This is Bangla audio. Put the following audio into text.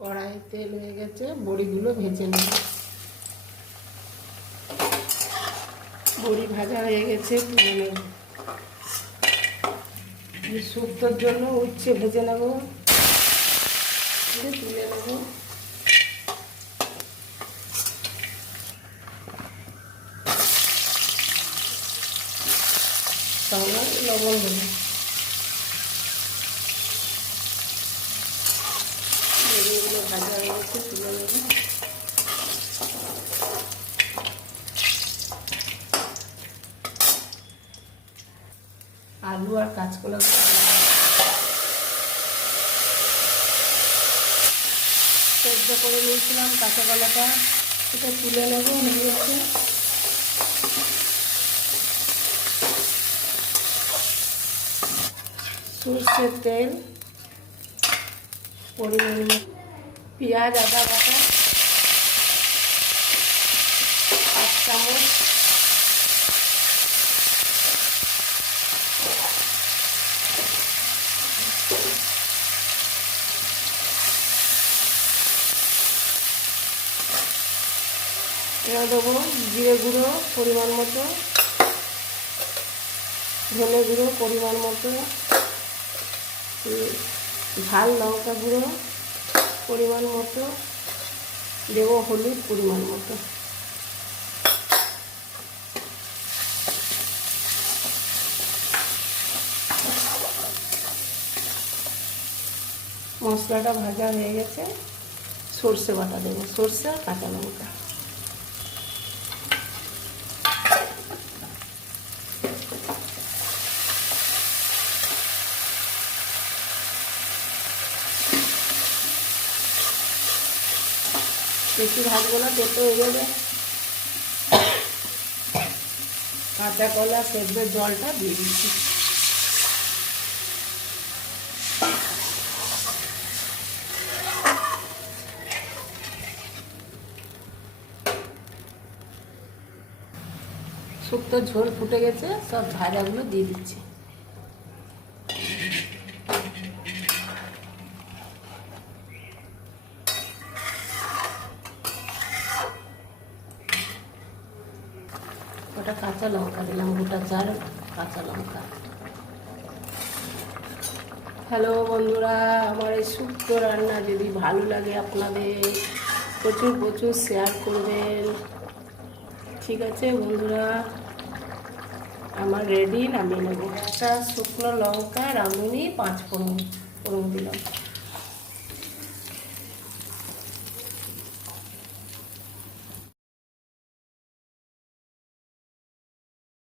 কড়াই তেল হয়ে গেছে বড়িগুলো ভেজে নেব। বড়ি ভাজা হয়ে গেছে, তুলে নেব। শুক্তোর জন্য উচ্ছে ভেজে নেব। তুলে নেব। লবণ দেবো বেগুনগুলো ভাজা হয়ে গেছে তুলে নেব আলু আর কাঁচকলা সেদ্ধ করে নিয়েছিলাম কাঁচা কলাটা। এটা তুলে নেব গেছে সরষের তেল, পরিমাণ পেঁয়াজ, আদা বাটা, পাঁচ চামচ। এবার দেবো জিরে গুঁড়ো পরিমাণ মতো, ধনে গুঁড়ো পরিমাণ মতো ঝাল লঙ্কা গুঁড়ো পরিমাণ মতো, দেবো হলুদ পরিমাণ মতো। মশলাটা ভাজা হয়ে গেছে, সর্ষে বাটা দেবো, সর্ষে আর কাঁচা লঙ্কা। বেশি ভাজবো না তেতো হয়ে যাবে। কাঁচা কলা সেদ্ধের জলটা দিয়ে দিচ্ছি। শুক্তো ঝোল ফুটে গেছে, সব ভাজাগুলো দিয়ে দিচ্ছি। ওটা কাঁচা লঙ্কা দিলাম, গোটা চার কাঁচা লঙ্কা। হ্যালো বন্ধুরা, আমার এই শুক্তো রান্না যদি ভালো লাগে আপনাদের, প্রচুর প্রচুর শেয়ার করবেন। ঠিক আছে বন্ধুরা, আমার রেডি নামিয়ে নেব। একটা শুকনো লঙ্কা, রাঁধুনি, পাঁচ ফোড়ন ফোড়ন দিলাম।